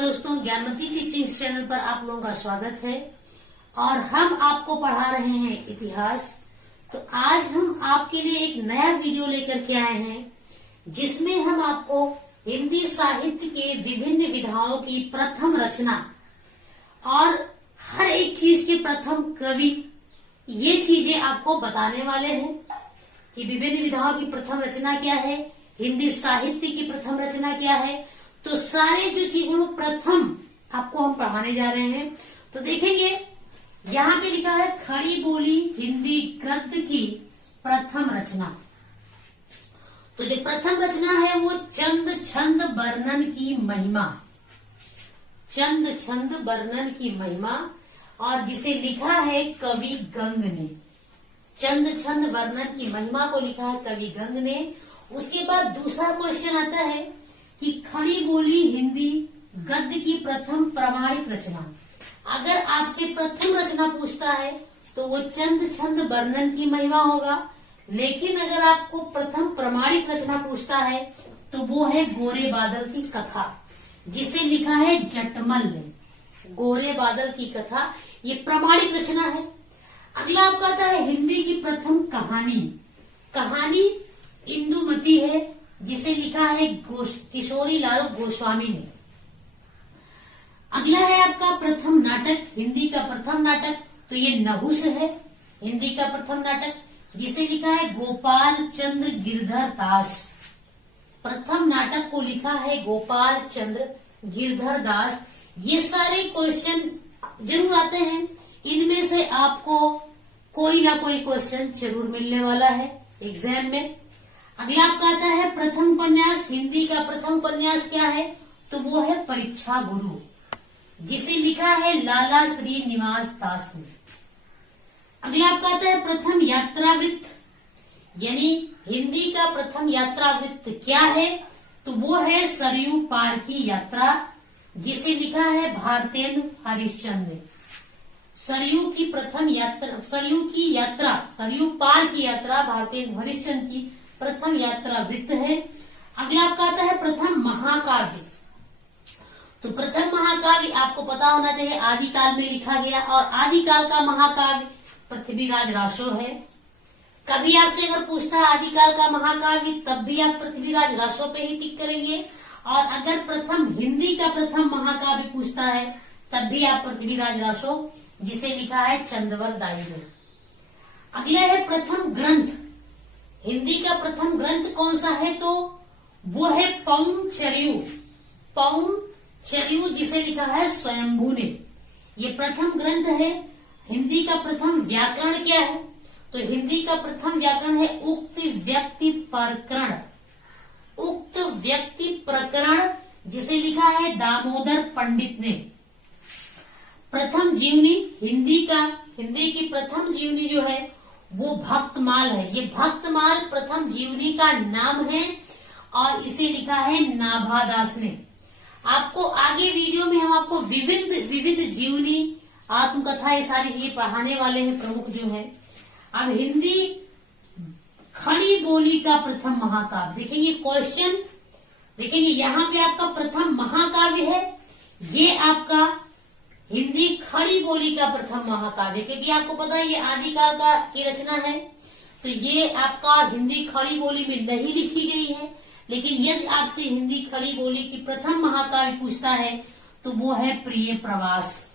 दोस्तों, Gyanmati teaching channel पर आप लोगों का स्वागत है और हम आपको पढ़ा रहे हैं इतिहास। तो आज हम आपके लिए एक नया वीडियो लेकर के आए हैं जिसमें हम आपको हिंदी साहित्य के विभिन्न विधाओं की प्रथम रचना और हर एक चीज के प्रथम कवि, ये चीजें आपको बताने वाले हैं कि विभिन्न विधाओं की प्रथम रचना क्या है, हिंदी साहित्य की प्रथम रचना क्या है। तो सारे जो चीजें वो प्रथम आपको हम पढ़ाने जा रहे हैं। तो देखेंगे यहाँ पे लिखा है खड़ी बोली हिंदी गद्य की प्रथम रचना। तो जो प्रथम रचना है वो चंद छंद वर्णन की महिमा, चंद छंद वर्णन की महिमा, और जिसे लिखा है कवि गंग ने। चंद छंद वर्णन की महिमा को लिखा है कवि गंग ने। उसके बाद दूसरा क्वेश्चन आता है कि खड़ी बोली हिंदी गद्य की प्रथम प्रमाणिक रचना। अगर आपसे प्रथम रचना पूछता है तो वो चंद छंद वर्णन की महिमा होगा, लेकिन अगर आपको प्रथम प्रमाणिक रचना पूछता है तो वो है गोरे बादल की कथा, जिसे लिखा है जटमल ने। गोरे बादल की कथा ये प्रमाणिक रचना है। अगला आपका आता है हिंदी की प्रथम कहानी। कहानी इंदुमती है, जिसे लिखा है किशोरी लाल गोस्वामी ने। अगला है आपका प्रथम नाटक, हिंदी का प्रथम नाटक, तो ये नहुस है, हिंदी का प्रथम नाटक, जिसे लिखा है गोपाल चंद्र गिरधर दास। प्रथम नाटक को लिखा है गोपाल चंद्र गिरधर दास। ये सारे क्वेश्चन जरूर आते हैं, इनमें से आपको कोई ना कोई क्वेश्चन जरूर मिलने वाला है एग्जाम में। अगला आपका आता है प्रथम उपन्यास। हिंदी का प्रथम उपन्यास क्या है, तो वो है परीक्षा गुरु, जिसे लिखा है लाला श्रीनिवास दास ने। अगला आपका आता है प्रथम यात्रावृत्त, यानी हिंदी का प्रथम यात्रावृत्त क्या है, तो वो है सरयू पार की यात्रा, जिसे लिखा है भारतेंदु हरिश्चंद्र ने। सरयू की प्रथम यात्रा, सरयू पार की यात्रा भारतेंदु हरिश्चंद्र की प्रथम यात्रा वृत्त है। अगला आपका आता है प्रथम महाकाव्य। तो प्रथम महाकाव्य आपको पता होना चाहिए आदिकाल में लिखा गया, और आदिकाल का महाकाव्य पृथ्वीराज रासो है। कभी आपसे अगर पूछता है आदिकाल का महाकाव्य, तब भी आप पृथ्वीराज रासो पे ही टिक करेंगे, और अगर प्रथम हिंदी का प्रथम महाकाव्य पूछता है तब भी आप पृथ्वीराज रासो, जिसे लिखा है चंदवल दाई ने। अगला है प्रथम ग्रंथ। हिंदी का प्रथम ग्रंथ कौन सा है, तो वो है पौंचर्यू, पौंचर्यू, जिसे लिखा है स्वयंभू ने। ये प्रथम ग्रंथ है। हिंदी का प्रथम व्याकरण क्या है, तो हिंदी का प्रथम व्याकरण है उक्त व्यक्ति प्रकरण, उक्त व्यक्ति प्रकरण, जिसे लिखा है दामोदर पंडित ने। प्रथम जीवनी, हिंदी की प्रथम जीवनी जो है वो भक्तमाल है। ये भक्तमाल प्रथम जीवनी का नाम है और इसे लिखा है नाभादास ने। आपको आगे वीडियो में हम आपको विविध जीवनी, आत्मकथा, ये सारी चीजें पढ़ाने वाले हैं प्रमुख जो है। अब हिंदी खड़ी बोली का प्रथम महाकाव्य देखेंगे। क्वेश्चन देखेंगे, यहाँ पे आपका प्रथम महाकाव्य है, ये आपका हिंदी खड़ी बोली का प्रथम महाकाव्य, क्योंकि आपको पता है ये आदिकाल की रचना है, तो ये आपका हिंदी खड़ी बोली में नहीं लिखी गई है। लेकिन यदि आपसे हिंदी खड़ी बोली की प्रथम महाकाव्य पूछता है तो वो है प्रिय प्रवास,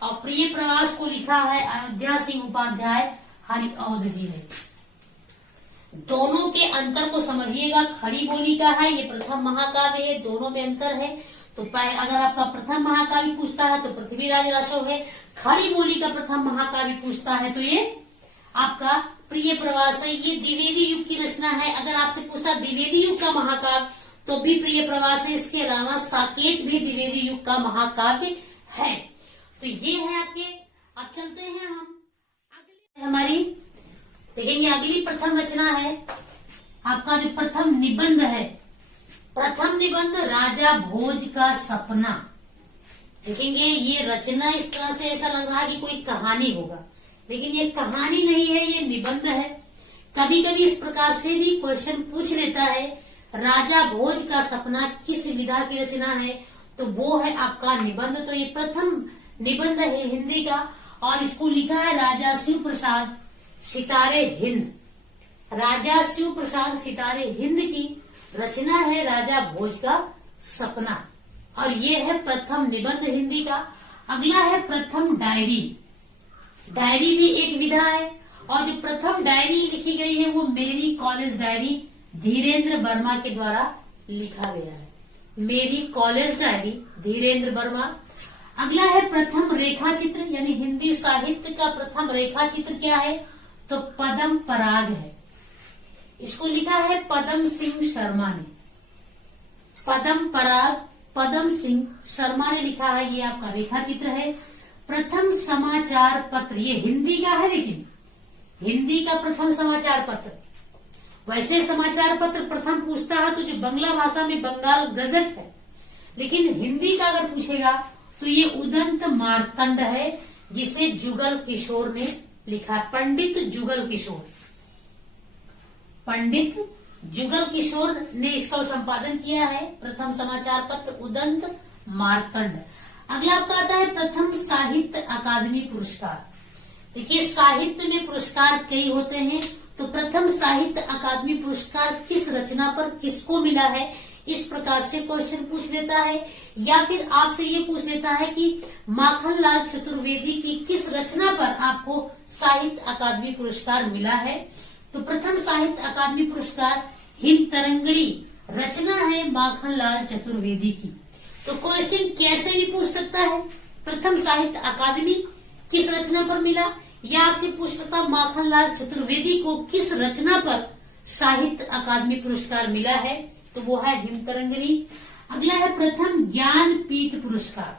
और प्रिय प्रवास को लिखा है अयोध्या सिंह उपाध्याय हरिऔध जी ने। दोनों के अंतर को समझिएगा, खड़ी बोली का है, ये प्रथम महाकाव्य है, दोनों में अंतर है। तो अगर आपका प्रथम महाकाव्य पूछता है तो पृथ्वीराज रासो है, खड़ी बोली का प्रथम महाकाव्य पूछता है तो ये आपका प्रिय प्रवास है। ये द्विवेदी युग की रचना है। अगर आपसे पूछता द्विवेदी युग का महाकाव्य तो भी प्रिय प्रवास है। इसके अलावा साकेत भी द्विवेदी युग का महाकाव्य है। तो ये है आपके। अब चलते हैं हम अगली, हमारी देखेंगे अगली प्रथम रचना है आपका जो प्रथम निबंध है। प्रथम निबंध राजा भोज का सपना। देखेंगे ये रचना इस तरह से ऐसा लग रहा है कि कोई कहानी होगा, लेकिन ये कहानी नहीं है, ये निबंध है। कभी कभी इस प्रकार से भी क्वेश्चन पूछ लेता है, राजा भोज का सपना किस विधा की रचना है, तो वो है आपका निबंध। तो ये प्रथम निबंध है हिंदी का और इसको लिखा है राजा शिव प्रसाद सितारे हिंद। राजा शिव प्रसाद सितारे हिंद की रचना है राजा भोज का सपना और ये है प्रथम निबंध हिंदी का। अगला है प्रथम डायरी। डायरी भी एक विधा है और जो प्रथम डायरी लिखी गई है वो मेरी कॉलेज डायरी धीरेन्द्र वर्मा के द्वारा लिखा गया है। मेरी कॉलेज डायरी धीरेन्द्र वर्मा। अगला है प्रथम रेखा चित्र, यानी हिंदी साहित्य का प्रथम रेखा चित्र क्या है, तो पदम पराग है। इसको लिखा है पदम सिंह शर्मा ने। पदम पराग पदम सिंह शर्मा ने लिखा है, ये आपका रेखा चित्र है। प्रथम समाचार पत्र, ये हिंदी का है, लेकिन हिंदी का प्रथम समाचार पत्र। वैसे समाचार पत्र प्रथम पूछता है तो जो बांग्ला भाषा में बंगाल गजट है, लेकिन हिंदी का अगर पूछेगा तो ये उदंत मार्तंड है, जिसे जुगल किशोर ने लिखा। पंडित जुगल किशोर, पंडित जुगल किशोर ने इसका संपादन किया है। प्रथम समाचार पत्र उदंत मार्तंड। अगला आपका आता है प्रथम साहित्य अकादमी पुरस्कार। देखिए साहित्य में पुरस्कार कई होते हैं, तो प्रथम साहित्य अकादमी पुरस्कार किस रचना पर किसको मिला है, इस प्रकार से क्वेश्चन पूछ लेता है। या फिर आपसे ये पूछ लेता है कि माखनलाल चतुर्वेदी की किस रचना पर आपको साहित्य अकादमी पुरस्कार मिला है। तो प्रथम साहित्य अकादमी पुरस्कार हिम तरंगड़ी रचना है माखनलाल चतुर्वेदी की। तो क्वेश्चन कैसे भी पूछ सकता है, प्रथम साहित्य अकादमी किस रचना पर मिला, या आपसे पूछ सकता माखनलाल चतुर्वेदी को किस रचना पर साहित्य अकादमी पुरस्कार मिला है, तो वो है हिम तरंगनी। अगला है प्रथम ज्ञानपीठ पुरस्कार।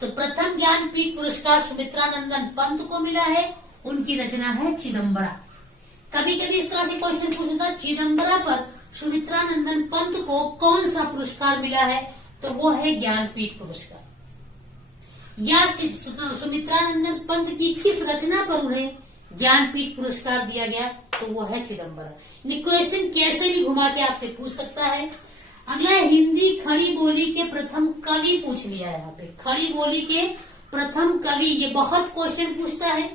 तो प्रथम ज्ञानपीठ पुरस्कार सुमित्रानंदन पंत को मिला है, उनकी रचना है चिदम्बरा। कभी कभी इस तरह से क्वेश्चन पूछता है चिदम्बरा पर सुमित्रानंदन पंत को कौन सा पुरस्कार मिला है, तो वो है ज्ञानपीठ पुरस्कार। या सुमित्रानंदन पंत की किस रचना पर उन्हें ज्ञानपीठ पुरस्कार दिया गया, तो वो है चिदम्बरा। क्वेश्चन कैसे भी घुमा के आपसे पूछ सकता है। अगला है हिंदी खड़ी बोली के प्रथम कवि पूछ लिया है। यहाँ पे खड़ी बोली के प्रथम कवि, ये बहुत क्वेश्चन पूछता है,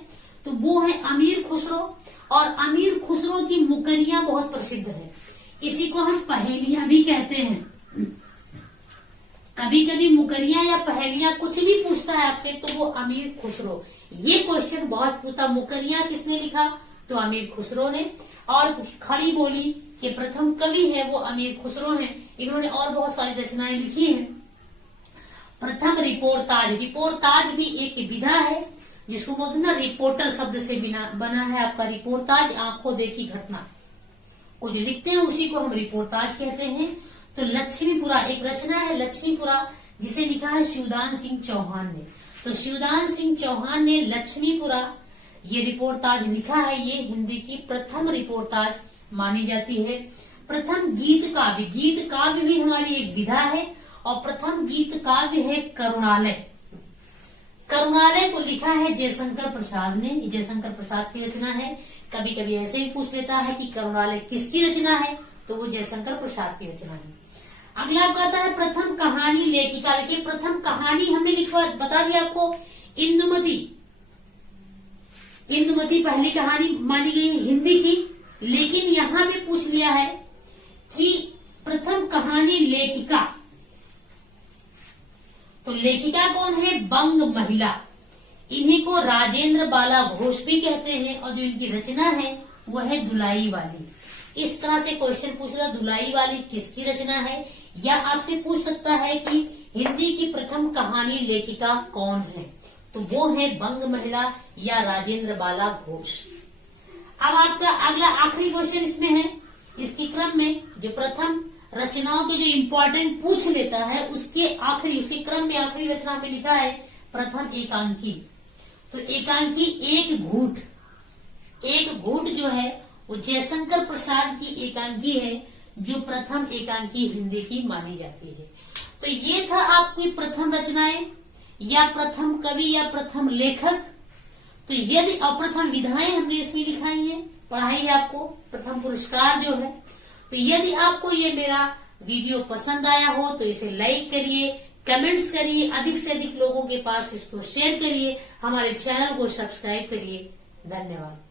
तो वो है अमीर खुसरो। और अमीर खुसरो की मुकनिया बहुत प्रसिद्ध है, इसी को हम पहेलियां भी कहते हैं। कभी कभी मुकनिया या पहेलियां कुछ भी पूछता है आपसे, तो वो अमीर खुसरो। ये क्वेश्चन बहुत पूछता, मुकनिया किसने लिखा, तो अमीर खुसरो ने। और खड़ी बोली के प्रथम कवि है वो अमीर खुसरो हैं। इन्होंने और बहुत सारी रचनाएं लिखी हैं। प्रथम रिपोर्टाज, रिपोर्टाज भी एक विधा है जिसको बोलते हैं ना, रिपोर्टर शब्द से बना है आपका रिपोर्टाज, आंखों देखी घटना को जो लिखते हैं उसी को हम रिपोर्टाज कहते हैं। तो लक्ष्मीपुरा एक रचना है, लक्ष्मीपुरा, जिसे लिखा है शिवदान सिंह चौहान ने। तो शिवदान सिंह चौहान ने लक्ष्मीपुरा ये रिपोर्टाज लिखा है, ये हिंदी की प्रथम रिपोर्टाज मानी जाती है। प्रथम गीत काव्य, गीत काव्य भी हमारी एक विधा है और प्रथम गीत काव्य है करुणालय। करुणालय को लिखा है जयशंकर प्रसाद ने, जयशंकर प्रसाद की रचना है। कभी कभी ऐसे ही पूछ लेता है कि करुणालय किसकी रचना है, तो वो जयशंकर प्रसाद की रचना है। अगला आपका आता है प्रथम कहानी लेखिका। लिखिए प्रथम कहानी हमने लिखवा बता दिया आपको, इंदुमती। इंदुमती पहली कहानी मानी गई हिंदी की, लेकिन यहाँ पे पूछ लिया है कि प्रथम कहानी लेखिका। तो लेखिका कौन है, बंग महिला। इन्हीं को राजेंद्र बाला घोष भी कहते हैं और जो इनकी रचना है वो है दुलाई वाली। इस तरह से क्वेश्चन पूछेगा दुलाई वाली किसकी रचना है, या आपसे पूछ सकता है कि हिंदी की प्रथम कहानी लेखिका कौन है, तो वो है बंग महिला या राजेंद्र बाला घोष। अब आपका अगला आखिरी क्वेश्चन इसमें है, इसके क्रम में जो प्रथम रचनाओं के जो इम्पोर्टेंट पूछ लेता है उसके आखिरी, उसके क्रम में आखिरी रचना में लिखा है प्रथम एकांकी। तो एकांकी एक घूट जो है वो जयशंकर प्रसाद की एकांकी है, जो प्रथम एकांकी हिंदी की मानी जाती है। तो ये था आपकी प्रथम रचनाएं या प्रथम कवि या प्रथम लेखक। तो यदि अप्रथम विधाएं हमने इसमें लिखाई है, पढ़ाई है आपको, प्रथम पुरस्कार जो है। तो यदि आपको ये मेरा वीडियो पसंद आया हो तो इसे लाइक करिए, कमेंट्स करिए, अधिक से अधिक लोगों के पास इसको शेयर करिए, हमारे चैनल को सब्सक्राइब करिए। धन्यवाद।